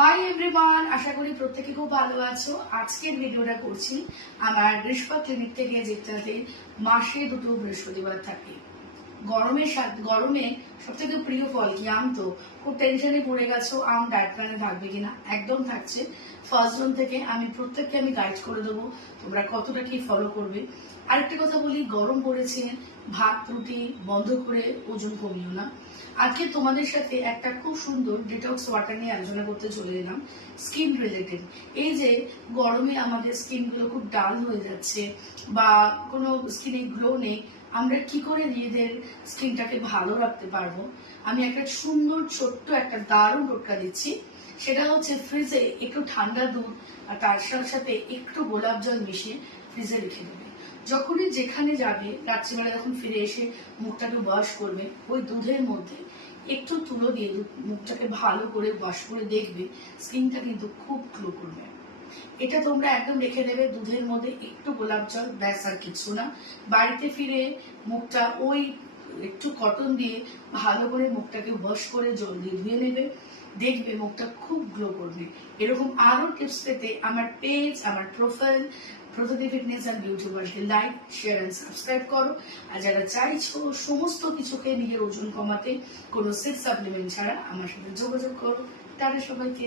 Hi everyone, আশা করি প্রত্যেকে খুব ভালো আছো। আজকের ভিডিওটা করছি আমার ঋষভা ক্লিনিক থেকে, যেটাতে মাসে 2 বৃহস্পতিবার থাকে। গরমে সবথেকে প্রিয় ফল কি? আম। তো খুব টেনশনে পড়ে গেছো আম ডায়েট প্ল্যানে থাকবে কিনা। একদম থাকছে। ফার্স্ট জোন থেকে আমি প্রত্যেককে গাইড করে দেবো তোমরা কতটা কি ফলো করবে। আরেকটা কথা বলি, গরম পড়েছে, ভাত রুটি বন্ধ করে ওজন কমিও না। আজকে তোমাদের সাথে একটা খুব সুন্দর ডিটক্স ওয়াটার নিয়ে আলোচনা করতে চলে এলাম, স্কিন রিলেটেড। এই যে গরমে আমাদের স্কিন গুলো খুব ডাল হয়ে যাচ্ছে বা কোনো স্কিনে গ্লো নেই, আমরা কি করে নিজেদের স্কিনটাকে ভালো রাখতে পারবো, আমি একটা সুন্দর ছোট্ট একটা দারুণ টোটকা দিচ্ছি। সেটা হচ্ছে ফ্রিজে একটু ঠান্ডা দুধ আর তার সাথে একটু গোলাপ জল মিশিয়ে ফ্রিজে রেখে দেবে। যখনই যেখানে যাবে, রাত্রিবেলা যখন ফিরে এসে মুখটাকে ওয়াশ করবে, ওই দুধের মধ্যে একটু তুলো দিয়ে মুখটাকে ভালো করে ওয়াশ করে দেখবে স্কিনটা কিন্তু খুব গ্লো করবে। এটা তোমরা একদম রেখে দেবে দুধের মধ্যে একটু গোলাপ জল, ব্যাস আর কিছু না। বাড়িতে ফিরে মুখটা ওই একটু কটন দিয়ে ভালো করে মুখটাকে ওয়াশ করে জল দিয়ে ধুয়ে নেবে, দেখবে মুখটা খুব গ্লো করবে। এরকম আরো টিপস পেতে আমার পেজ, আমার প্রোফাইল প্রতিদি ফিটনেস অ্যান্ড বিউটি ওয়ার্ল্ডকে লাইক, শেয়ার অ্যান্ড সাবস্ক্রাইব করো। আর যারা চাইছো সমস্ত কিছুকে নিজের ওজন কমাতে কোনো সিড সাপ্লিমেন্ট ছাড়া, আমার সাথে যোগাযোগ করো। তাদের সবাইকে